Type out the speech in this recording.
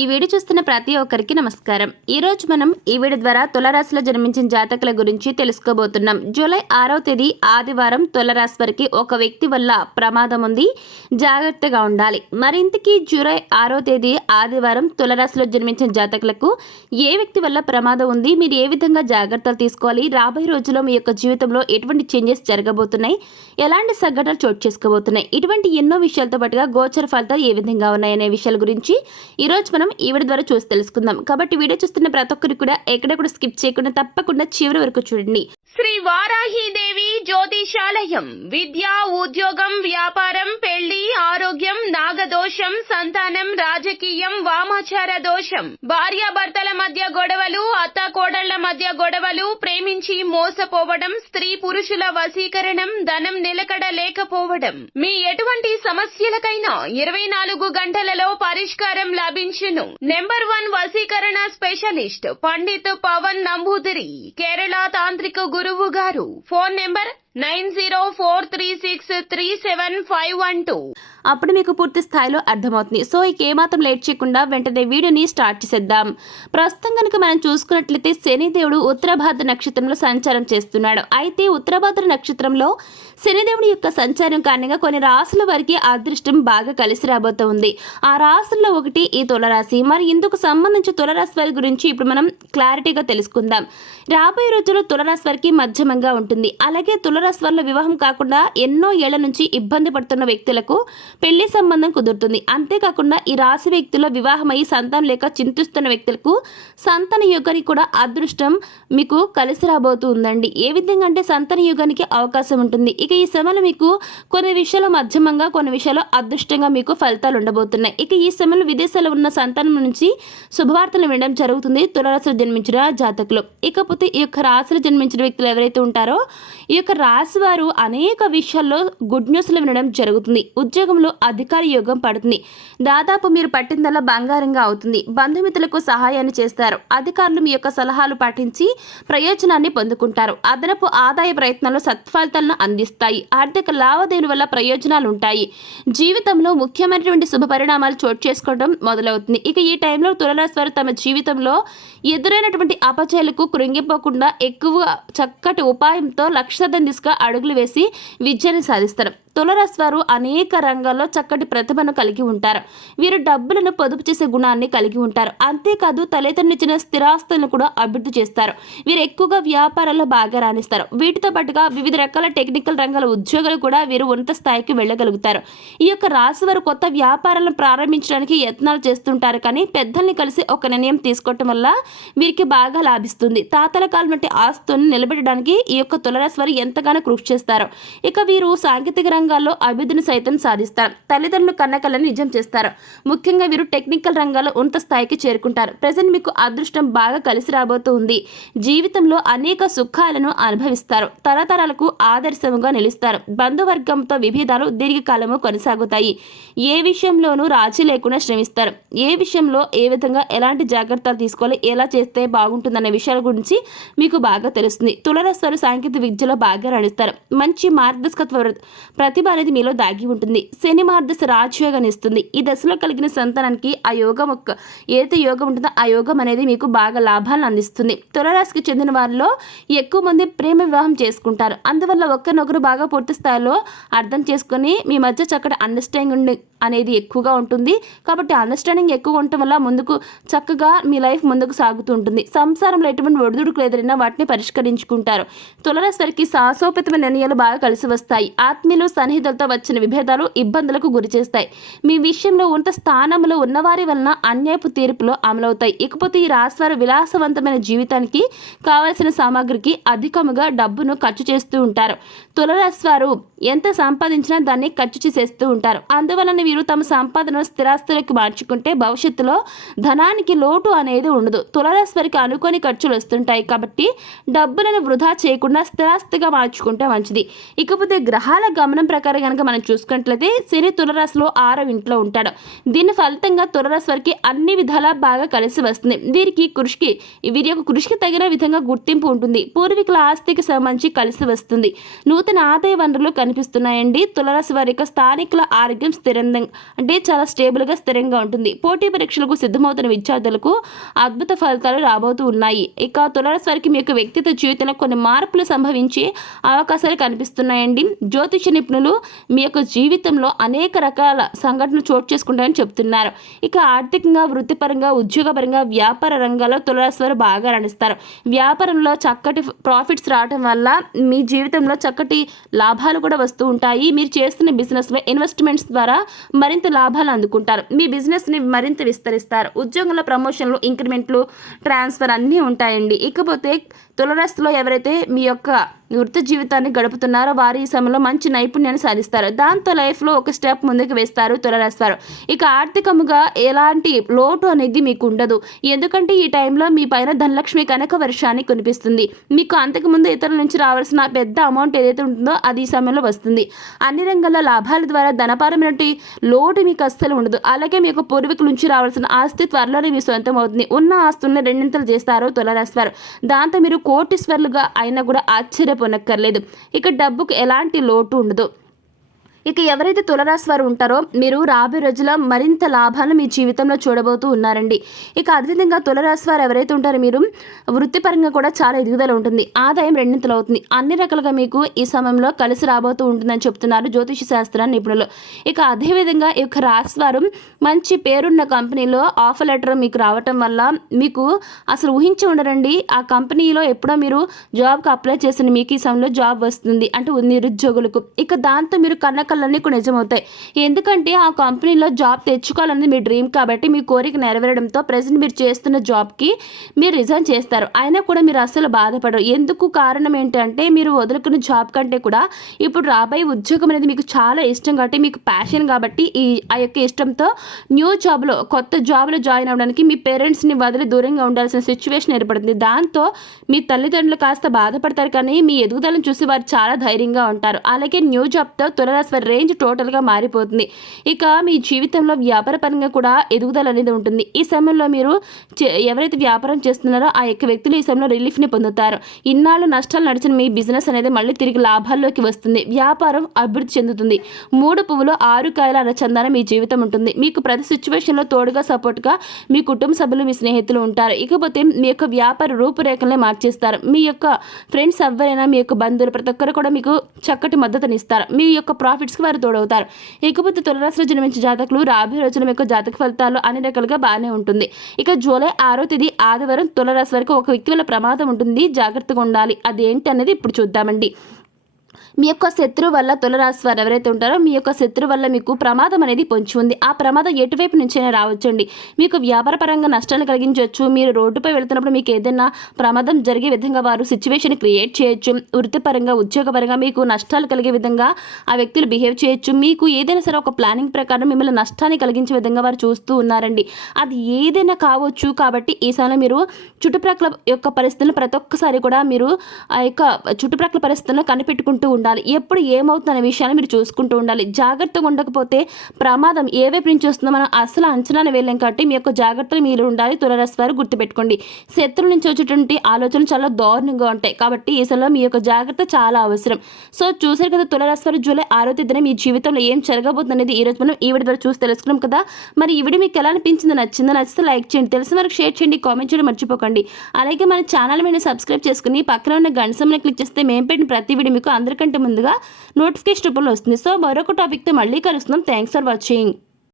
ఈ వీడియో చూస్తున్న ప్రతి ఒక్కరికి నమస్కారం. ఈ రోజు మనం ఈ వీడియో ద్వారా తులరాశిలో జన్మించిన జాతకుల గురించి తెలుసుకోబోతున్నాం. జూలై ఆరవ తేదీ ఆదివారం తులరాశి వారికి ఒక వ్యక్తి వల్ల ప్రమాదం ఉంది. జాగ్రత్తగా ఉండాలి. మరింతకి జూలై ఆరో తేదీ ఆదివారం తులరాశిలో జన్మించిన జాతకులకు ఏ వ్యక్తి వల్ల ప్రమాదం ఉంది? మీరు ఏ విధంగా జాగ్రత్తలు తీసుకోవాలి? రాబోయే రోజుల్లో మీ యొక్క జీవితంలో ఎటువంటి చేంజెస్ జరగబోతున్నాయి? ఎలాంటి సంఘటనలు చోటు చేసుకోబోతున్నాయి? ఇటువంటి ఎన్నో విషయాలతో పాటుగా గోచర ఫలితాలు ఏ విధంగా ఉన్నాయనే విషయాల గురించి ఈరోజు మనం మనం ఈ వీడియో ద్వారా చూసి తెలుసుకుందాం. కాబట్టి వీడియో చూస్తున్న ప్రతి ఒక్కరికి కూడా ఎక్కడ కూడా స్కిప్ చేయకుండా తప్పకుండా చివరి వరకు చూడండి. శ్రీ వారాహిదేవి జ్యోతిషాలయం విద్య ఉద్యోగం వ్యాపారం పెళ్ళి ఆరోగ్యం నాగదోషం సంతానం రాజకీయం వామాచార దోషం భార్యాభర్తల మధ్య గొడవలు అత్త కోడళ్ళ మధ్య గొడవలు ప్రేమించి మోసపోవడం స్త్రీ పురుషుల వశీకరణం ధనం నిలకడ లేకపోవడం. మీ ఎటువంటి సమస్యలకైనా ఇరవై నాలుగు గంటలలో పరిష్కారం లభించును నెంబర్ వన్ వసీకరణ స్పెషలిస్ట్ పండిత్ పవన్ నంబూదిరి కేరళ తాంత్రిక గురువు గారు. Phone number nine zero four three six three seven five one two. అప్పుడు మీకు పూర్తి స్థాయిలో అర్థమవుతుంది. సో ఇక ఏమాత్రం లేట్ చేయకుండా వెంటనే వీడియోని స్టార్ట్ చేసేద్దాం. ప్రస్తుతం కనుక మనం చూసుకున్నట్లయితే శనిదేవుడు ఉత్తరభాద్ర నక్షత్రంలో సంచారం చేస్తున్నాడు. అయితే ఉత్తరభాద్ర నక్షత్రంలో శనిదేవుడి యొక్క సంచారం కారణంగా కొన్ని రాసుల వారికి అదృష్టం బాగా కలిసి రాబోతోంది. ఆ రాసుల్లో ఒకటి ఈ తులరాశి. మరి ఇందుకు సంబంధించి తులరాశి వారి గురించి ఇప్పుడు మనం క్లారిటీగా తెలుసుకుందాం. రాబోయే రోజుల్లో తులరాశి వారికి మధ్యమంగా ఉంటుంది. అలాగే తులరాశి వారిలో వివాహం కాకుండా ఎన్నో ఏళ్ళ నుంచి ఇబ్బంది పడుతున్న వ్యక్తులకు పెళ్ళి సంబంధం కుదురుతుంది. అంతేకాకుండా ఈ రాశి వ్యక్తుల వివాహమై సంతానం లేక చింతిస్తున్న వ్యక్తులకు సంతాన యుగానికి కూడా అదృష్టం మీకు కలిసి రాబోతూ ఉందండి. ఏ విధంగా అంటే సంతాన యుగానికి అవకాశం ఉంటుంది. ఇక ఈ సమయంలో మీకు కొన్ని విషయాలు మధ్యమంగా కొన్ని విషయాలు అదృష్టంగా మీకు ఫలితాలు ఉండబోతున్నాయి. ఇక ఈ సమయంలో విదేశాల్లో ఉన్న సంతానం నుంచి శుభవార్తలు వినడం జరుగుతుంది. తులరాశిలో జన్మించిన జాతకులు. ఇకపోతే ఈ యొక్క రాశిలో జన్మించిన వ్యక్తులు ఎవరైతే ఉంటారో ఈ యొక్క రాశి వారు అనేక విషయాల్లో గుడ్ న్యూస్లు వినడం జరుగుతుంది. ఉద్యోగంలో అధికార యోగం పడుతుంది. దాదాపు మీరు పట్టిందల్లా బంగారంగా అవుతుంది. బంధుమిత్రులకు సహాయాన్ని చేస్తారు. అధికారులు మీ యొక్క సలహాలు పాటించి ప్రయోజనాన్ని పొందుకుంటారు. అదనపు ఆదాయ ప్రయత్నాలు సత్ఫలితాలను అందిస్తారు కలిగిస్తాయి ఆర్థిక లావాదేవీల వల్ల ప్రయోజనాలు ఉంటాయి జీవితంలో ముఖ్యమైనటువంటి శుభ పరిణామాలు చోటు చేసుకోవడం మొదలవుతుంది. ఇక ఈ టైంలో తులరాశి వారు తమ జీవితంలో ఎదురైనటువంటి అపచయాలకు కృంగిపోకుండా ఎక్కువ చక్కటి ఉపాయంతో లక్ష్యార్థం దిశగా అడుగులు వేసి విజయాన్ని సాధిస్తారు. తులరాశి వారు అనేక రంగాల్లో చక్కటి ప్రతిభను కలిగి ఉంటారు. వీరు డబ్బులను పొదుపు చేసే గుణాన్ని కలిగి ఉంటారు. అంతేకాదు తల్లిదండ్రులిచ్చిన స్థిరాస్తులను కూడా అభివృద్ధి చేస్తారు. వీరు ఎక్కువగా వ్యాపారాల్లో బాగా రాణిస్తారు. వీటితో పాటుగా వివిధ రకాల టెక్నికల్ రంగాల ఉద్యోగాలు కూడా వీరు ఉన్నత స్థాయికి వెళ్ళగలుగుతారు. ఈ యొక్క రాశి వారు కొత్త వ్యాపారాలను ప్రారంభించడానికి యత్నాలు చేస్తుంటారు కానీ పెద్దల్ని కలిసి ఒక నిర్ణయం తీసుకోవటం వల్ల వీరికి బాగా లాభిస్తుంది. తాతల కాలం వంటి ఆస్తులను నిలబెట్టడానికి ఈ యొక్క తులరాశి వారు ఎంతగానో కృషి చేస్తారు. ఇక వీరు సాంకేతిక రంగం రంగాల్లో అభివృద్ధిని సైతం సాధిస్తారు. తల్లిదండ్రులు కన్నకలను నిజం చేస్తారు. ముఖ్యంగా వీరు టెక్నికల్ రంగాల్లో ఉన్నత స్థాయికి చేరుకుంటారు. ప్రజెంట్ మీకు అదృష్టం బాగా కలిసి రాబోతుంది. జీవితంలో అనేక సుఖాలను అనుభవిస్తారు. తరతరాలకు ఆదర్శముగా నిలుస్తారు. బంధువర్గంతో విభేదాలు దీర్ఘకాలము కొనసాగుతాయి. ఏ విషయంలోనూ రాజీ లేకుండా శ్రమిస్తారు. ఏ విషయంలో ఏ విధంగా ఎలాంటి జాగ్రత్తలు తీసుకోవాలి ఎలా చేస్తే బాగుంటుందనే విషయాల గురించి మీకు బాగా తెలుస్తుంది. తులరస్వారు సాంకేతిక విద్యలో బాగా రాణిస్తారు. మంచి మార్గదర్శకత్వ ప్రతిభ అనేది మీలో దాగి ఉంటుంది. శని మార్దశ రాజయోగాన్ని ఇస్తుంది. ఈ దశలో కలిగిన సంతానానికి ఆ యోగం ఒక్క ఏదైతే యోగం ఉంటుందో ఆ యోగం అనేది మీకు బాగా లాభాలను అందిస్తుంది. తులరాశికి చెందిన వారిలో ఎక్కువ మంది ప్రేమ వివాహం చేసుకుంటారు. అందువల్ల ఒకరినొకరు బాగా పూర్తి స్థాయిలో అర్థం చేసుకొని మీ మధ్య చక్కటి అండర్స్టాండింగ్ అనేది ఎక్కువగా ఉంటుంది. కాబట్టి అండర్స్టాండింగ్ ఎక్కువ ఉండటం వల్ల ముందుకు చక్కగా మీ లైఫ్ ముందుకు సాగుతూ ఉంటుంది. సంసారంలో ఎటువంటి ఒడిదుడుకులు ఎదురైనా వాటిని పరిష్కరించుకుంటారు. తులరాశి వారికి సాహసోపేతమైన నిర్ణయాలు బాగా కలిసి వస్తాయి. ఆత్మీయులు సన్నిహితులతో వచ్చిన విభేదాలు ఇబ్బందులకు గురిచేస్తాయి మీ విషయంలో ఉన్నత స్థానంలో ఉన్నవారి వలన అన్యాయపు తీర్పులు అమలవుతాయి. ఇకపోతే ఈ రాశివారు విలాసవంతమైన జీవితానికి కావలసిన సామాగ్రికి అధికముగా డబ్బును ఖర్చు చేస్తూ ఉంటారు. తులరాశి వారు ఎంత సంపాదించినా దాన్ని ఖర్చు చేసేస్తూ ఉంటారు. అందువలన వీరు తమ సంపాదన స్థిరాస్తులకు మార్చుకుంటే భవిష్యత్తులో ధనానికి లోటు అనేది ఉండదు. తులరాశి వారికి అనుకోని ఖర్చులు వస్తుంటాయి కాబట్టి డబ్బులను వృధా చేయకుండా స్థిరాస్తిగా మార్చుకుంటే మంచిది. ఇకపోతే గ్రహాల గమనం ప్రకారం కనుక మనం చూసుకున్నట్లయితే శని తులరాశిలో ఆరవ ఇంట్లో ఉంటాడు. దీని ఫలితంగా తులరాశి వారికి అన్ని విధాలా బాగా కలిసి వస్తుంది. వీరికి కృషికి వీరి యొక్క కృషికి తగిన విధంగా గుర్తింపు ఉంటుంది. పూర్వీకుల ఆస్తికి సంబంధించి కలిసి వస్తుంది. నూతన ఆదాయ వనరులు కనిపిస్తున్నాయండి. తులరాశి వారి యొక్క స్థానికుల ఆరోగ్యం స్థిరంగా అంటే చాలా స్టేబుల్గా స్థిరంగా ఉంటుంది. పోటీ పరీక్షలకు సిద్ధమవుతున్న విద్యార్థులకు అద్భుత ఫలితాలు రాబోతూ ఉన్నాయి. ఇక తులరాశి వారికి మీ యొక్క వ్యక్తిత్వ జీవితంలో కొన్ని మార్పులు సంభవించే అవకాశాలు కనిపిస్తున్నాయండి. జ్యోతిష నిపుణులు మీ యొక్క జీవితంలో అనేక రకాల సంఘటనలు చోటు చేసుకుంటాయని చెప్తున్నారు. ఇక ఆర్థికంగా వృత్తిపరంగా ఉద్యోగపరంగా వ్యాపార రంగాల్లో తులరాశి బాగా రాణిస్తారు. వ్యాపారంలో చక్కటి ప్రాఫిట్స్ రావడం వల్ల మీ జీవితంలో చక్కటి లాభాలు కూడా వస్తూ ఉంటాయి. మీరు చేస్తున్న బిజినెస్లో ఇన్వెస్ట్మెంట్స్ ద్వారా మరింత లాభాలు అందుకుంటారు. మీ బిజినెస్ని మరింత విస్తరిస్తారు. ఉద్యోగంలో ప్రమోషన్లు ఇంక్రిమెంట్లు ట్రాన్స్ఫర్ అన్నీ ఉంటాయండి. ఇకపోతే తులరాశిలో ఎవరైతే మీ యొక్క వృత్తి జీవితాన్ని గడుపుతున్నారో వారు ఈ సమయంలో మంచి నైపుణ్యాన్ని సాధిస్తారు. దాంతో లైఫ్లో ఒక స్టెప్ ముందుకు వేస్తారు తులరాస్తారు ఇక ఆర్థికముగా ఎలాంటి లోటు అనేది మీకు ఉండదు. ఎందుకంటే ఈ టైంలో మీ పైన ధనలక్ష్మి కనక వర్షాన్ని కనిపిస్తుంది మీకు అంతకుముందు ఇతరుల నుంచి రావాల్సిన పెద్ద అమౌంట్ ఏదైతే ఉంటుందో అది ఈ సమయంలో వస్తుంది. అన్ని రంగాల లాభాల ద్వారా ధనపరమైనటువంటి లోటు మీకు అస్సలు ఉండదు. అలాగే మీకు పూర్వీకుల నుంచి రావాల్సిన ఆస్తి త్వరలోనే మీ సొంతం అవుతుంది. ఉన్న ఆస్తుల్ని రెండింతలు చేస్తారు తులరాశివారు దాంతో మీరు కోటీశ్వర్లుగా అయినా కూడా ఆశ్చర్యపోనక్కర్లేదు. ఇక డబ్బుకు ఎలాంటి లోటు ఉండదు. ఇక ఎవరైతే తులరాశి వారు ఉంటారో మీరు రాబోయే రోజుల్లో మరింత లాభాలను మీ జీవితంలో చూడబోతూ ఉన్నారండి. ఇక అదేవిధంగా తులరాశి వారు ఎవరైతే ఉంటారో మీరు వృత్తిపరంగా కూడా చాలా ఎదుగుదల ఉంటుంది. ఆదాయం రెండింతలు అవుతుంది. అన్ని రకాలుగా మీకు ఈ సమయంలో కలిసి రాబోతూ ఉంటుందని చెప్తున్నారు జ్యోతిష శాస్త్ర నిపుణులు. ఇక అదేవిధంగా ఈ యొక్క రాశి వారు మంచి పేరున్న కంపెనీలో ఆఫర్ లెటర్ మీకు రావటం వల్ల మీకు అసలు ఊహించి ఉండరండి. ఆ కంపెనీలో ఎప్పుడో మీరు జాబ్కి అప్లై చేసిన మీకు ఈ సమయంలో జాబ్ వస్తుంది. అంటే నిరుద్యోగులకు. ఇక దాంతో మీరు కన్న కలలన్నీ కూడా నిజమవుతాయి. ఎందుకంటే ఆ కంపెనీలో జాబ్ తెచ్చుకోవాలన్నది మీ డ్రీమ్ కాబట్టి మీ కోరిక నెరవేరడంతో ప్రజెంట్ మీరు చేస్తున్న జాబ్కి మీరు రిజైన్ చేస్తారు. అయినా కూడా మీరు అస్సలు బాధపడరు. ఎందుకు కారణం ఏంటంటే మీరు వదులుకున్న జాబ్ కంటే కూడా ఇప్పుడు రాబోయే ఉద్యోగం అనేది మీకు చాలా ఇష్టం కాబట్టి మీకు ప్యాషన్ కాబట్టి ఈ ఆ యొక్క ఇష్టంతో న్యూ జాబ్లో కొత్త జాబ్లో జాయిన్ అవ్వడానికి మీ పేరెంట్స్ని వదిలి దూరంగా ఉండాల్సిన సిచ్యువేషన్ ఏర్పడుతుంది. దాంతో మీ తల్లిదండ్రులు కాస్త బాధపడతారు కానీ మీ ఎదుగుదలను చూసి వారు చాలా ధైర్యంగా ఉంటారు. అలాగే న్యూ జాబ్తో తులరాశి వారి రేంజ్ టోటల్గా మారిపోతుంది. ఇక మీ జీవితంలో వ్యాపార పరంగా కూడా ఎదుగుదల అనేది ఉంటుంది. ఈ సమయంలో మీరు చే- ఎవరైతే వ్యాపారం చేస్తున్నారో ఆ యొక్క వ్యక్తులు ఈ సమయంలో రిలీఫ్ని పొందుతారు. ఇన్నాళ్ళు నష్టాలు నడిచిన మీ బిజినెస్ అనేది మళ్ళీ తిరిగి లాభాల్లోకి వస్తుంది. వ్యాపారం అభివృద్ధి చెందుతుంది. మూడు పువ్వులు ఆరు కాయల అన్న మీ జీవితం ఉంటుంది. మీకు ప్రతి సిచ్యువేషన్లో తోడుగా సపోర్ట్గా మీ కుటుంబ సభ్యులు మీ స్నేహితులు ఉంటారు. ఇకపోతే మీ యొక్క వ్యాపార రూపురేఖలనే మార్చేస్తారు. మీ యొక్క ఫ్రెండ్స్ ఎవరైనా మీ యొక్క బంధువులు ప్రతి ఒక్కరు కూడా మీకు చక్కటి మద్దతునిస్తారు. మీ యొక్క ప్రాఫిట్ ప్రాఫిట్స్కి వారు తోడవుతారు. ఇకపోతే తులరాశిలో జన్మించిన జాతకులు రాబోయే రోజుల యొక్క జాతక ఫలితాలు అన్ని రకాలుగా బాగానే ఉంటుంది. ఇక జూలై ఆరో తేదీ ఆదివారం తులరాశి వరకు ఒక వ్యక్తి వల్ల ప్రమాదం ఉంటుంది. జాగ్రత్తగా ఉండాలి. అదేంటి అనేది ఇప్పుడు చూద్దామండి. మీ యొక్క శత్రువు వల్ల తులరాశి వారు ఎవరైతే ఉంటారో మీ యొక్క శత్రువు వల్ల మీకు ప్రమాదం అనేది పొంచి ఉంది. ఆ ప్రమాదం ఎటువైపు నుంచైనా రావచ్చండి. మీకు వ్యాపారపరంగా నష్టాన్ని కలిగించవచ్చు. మీరు రోడ్డుపై వెళ్తున్నప్పుడు మీకు ఏదైనా ప్రమాదం జరిగే విధంగా వారు సిచ్యువేషన్ క్రియేట్ చేయొచ్చు. వృత్తిపరంగా ఉద్యోగపరంగా మీకు నష్టాలు కలిగే విధంగా ఆ వ్యక్తులు బిహేవ్ చేయొచ్చు. మీకు ఏదైనా సరే ఒక ప్లానింగ్ ప్రకారం మిమ్మల్ని నష్టాన్ని కలిగించే విధంగా వారు చూస్తూ ఉన్నారండి. అది ఏదైనా కావచ్చు కాబట్టి ఈసారి మీరు చుట్టుప్రక్కల యొక్క పరిస్థితులను ప్రతి ఒక్కసారి కూడా మీరు ఆ యొక్క చుట్టుప్రక్కల పరిస్థితులను కనిపెట్టుకుంటూ ఉండాలి. ఎప్పుడు ఏమవుతుందనే విషయాన్ని మీరు చూసుకుంటూ ఉండాలి. జాగ్రత్తగా ఉండకపోతే ప్రమాదం ఏ వైపు నుంచి వస్తుందో మనం అసలు అంచనాను వెళ్ళాం కాబట్టి మీ యొక్క జాగ్రత్తలు మీరు ఉండాలి. తులరాశి వారు గుర్తుపెట్టుకోండి. శత్రువు నుంచి వచ్చేటువంటి ఆలోచనలు చాలా దారుణంగా ఉంటాయి కాబట్టి ఈ సమయంలో మీ యొక్క జాగ్రత్త చాలా అవసరం. సో చూసారు కదా తులరాశి వారు జూలై ఆరో తేదీన మీ జీవితంలో ఏం జరగబోతుంది అనేది ఈ రోజు మనం ఈ వీడియో ద్వారా చూసి తెలుసుకున్నాం కదా. మరి ఈ వీడియో మీకు ఎలా అనిపించింది నచ్చిందో నచ్చితే లైక్ చేయండి. తెలిసిన వరకు షేర్ చేయండి. కామెంట్ చేయడం మర్చిపోకండి. అలాగే మన ఛానల్ మీద సబ్స్క్రైబ్ చేసుకుని పక్కన ఉన్న గంట క్లిక్ చేస్తే మేము పెట్టిన ప్రతి వీడియో మీకు అందరికంటే ముందుగా నోటిఫికేషన్ రూపంలో వస్తుంది. సో మరొక టాపిక్తో మళ్ళీ కలుస్తున్నాం. Thanks for watching.